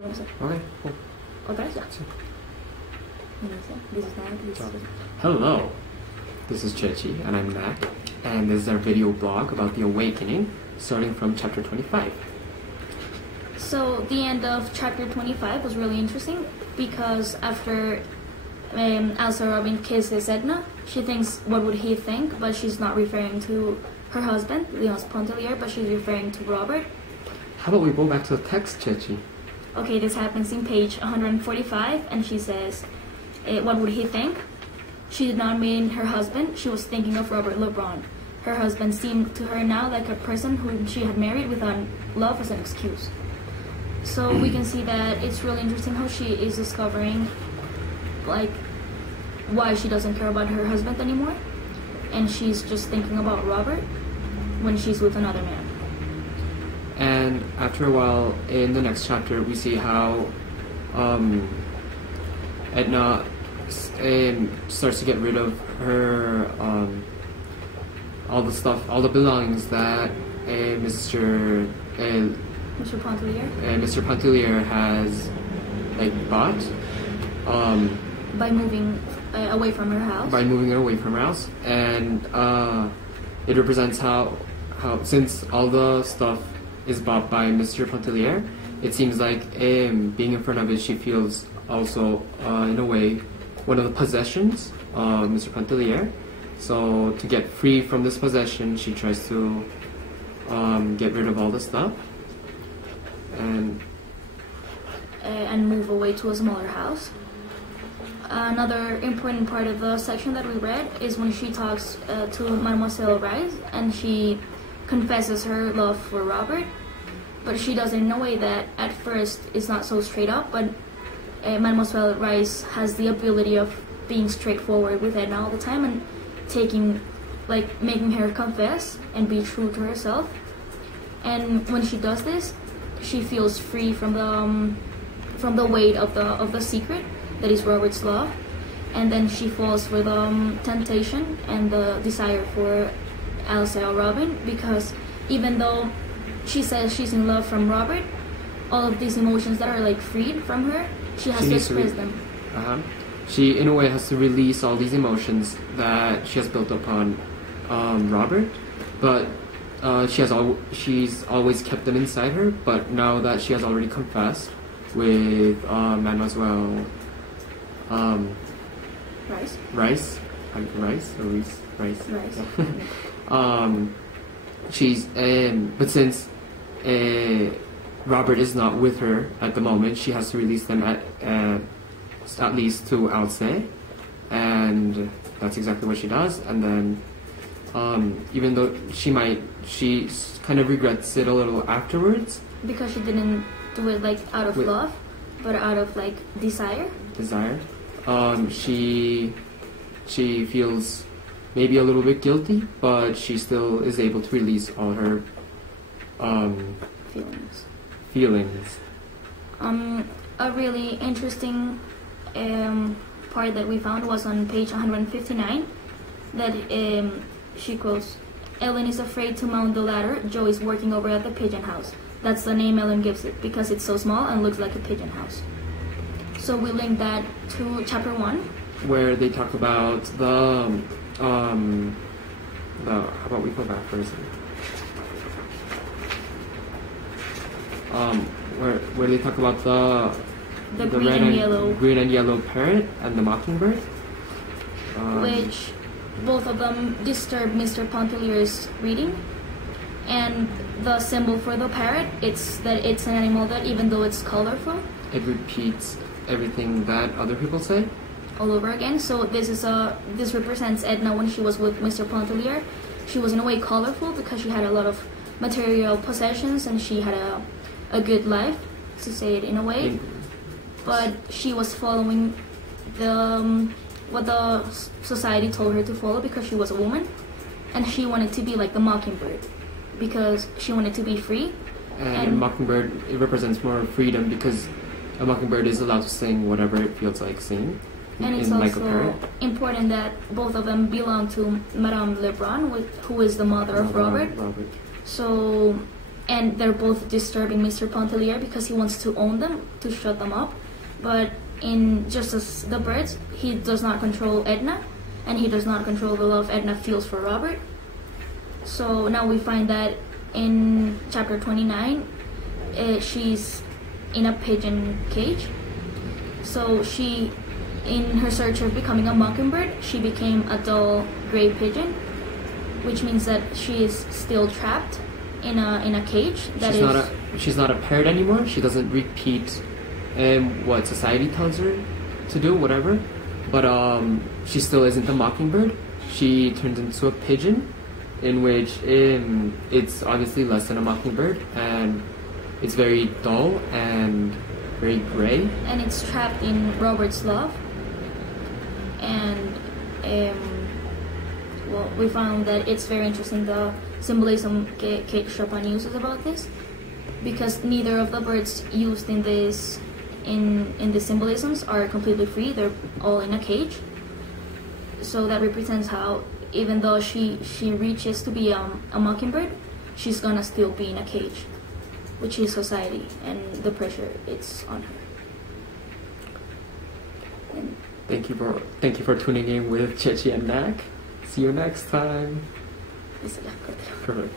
Okay, cool. Otra vez ya. Hello, this is Chechi, and I'm Mac, and this is our video blog about the awakening, starting from chapter 25. So the end of chapter 25 was really interesting because after Elsa Robin kisses Edna, she thinks, what would he think? But she's not referring to her husband, Leonce Pontellier, but she's referring to Robert. How about we go back to the text, Chechi? Okay, this happens in page 145, and she says, what would he think? She did not mean her husband, she was thinking of Robert Lebrun. Her husband seemed to her now like a person whom she had married without love as an excuse. So we can see that it's really interesting how she is discovering, like, why she doesn't care about her husband anymore, and she's just thinking about Robert when she's with another man. And after a while, in the next chapter, we see how Edna starts to get rid of her all the stuff, all the belongings that Mr. Pontellier has bought By moving away from her house. By moving her away from her house, and it represents how since all the stuff is bought by Mr. Pontellier, it seems like being in front of it, she feels also in a way one of the possessions of Mr. Pontellier. So to get free from this possession, she tries to get rid of all the stuff and move away to a smaller house. Another important part of the section that we read is when she talks to Mademoiselle Rice, and she confesses her love for Robert, but she does it in a way that at first is not so straight up, but Mademoiselle Rice has the ability of being straightforward with Edna all the time and making her confess and be true to herself. And when she does this, she feels free from the weight of the secret that is Robert's love, and then she falls for the temptation and the desire for Elsa or Robin, because even though she says she's in love from Robert, all of these emotions that are freed from her, she has to express them. She in a way has to release all these emotions that she has built upon Robert, but she's always kept them inside her. But now that she has already confessed with Mademoiselle Rice. But since Robert is not with her at the moment, she has to release them at least to Alcé, and that's exactly what she does. And then even though she kind of regrets it a little afterwards, because she didn't do it out of love, but out of desire. She feels maybe a little bit guilty, but she still is able to release all her feelings. A really interesting part that we found was on page 159, that she quotes, "Ellen is afraid to mount the ladder Joe is working over at the pigeon house." That's the name Ellen gives it because it's so small and looks like a pigeon house. So we link that to chapter 1, where they talk about how about we go back for a second? Where they talk about the green and yellow parrot and the mockingbird, which both of them disturb Mr. Pontellier's reading. And the symbol for the parrot, it's an animal that, even though it's colorful, it repeats everything that other people say all over again. So this represents Edna when she was with Mr. Pontellier. She was in a way colorful because she had a lot of material possessions and she had a good life, to say it in a way. But she was following what the society told her to follow because she was a woman, and she wanted to be like the mockingbird because she wanted to be free. And a mockingbird, it represents more freedom because a mockingbird is allowed to sing whatever it feels like singing. And it's also important that both of them belong to Madame Lebrun, who is the mother of Robert. So and they're both disturbing Mr. Pontellier because he wants to own them, to shut them up. But in Just as the Birds, he does not control Edna, and he does not control the love Edna feels for Robert. So now we find that in chapter 29, she's in a pigeon cage. So she, in her search of becoming a mockingbird, she became a dull gray pigeon, which means that she is still trapped in a cage. She's not a parrot anymore. She doesn't repeat what society tells her to do, whatever. But she still isn't the mockingbird. She turns into a pigeon, in which it's obviously less than a mockingbird, and it's very dull and very gray. And it's trapped in Robert's love. And well, we found that it's very interesting the symbolism Kate Chopin uses about this, because neither of the birds used in this in the symbolisms are completely free. They're all in a cage. So that represents how, even though she reaches to be a mockingbird, she's gonna still be in a cage, which is society and the pressure it's on her. And thank you for tuning in with Chechi and Nak. See you next time. Perfect. Perfect.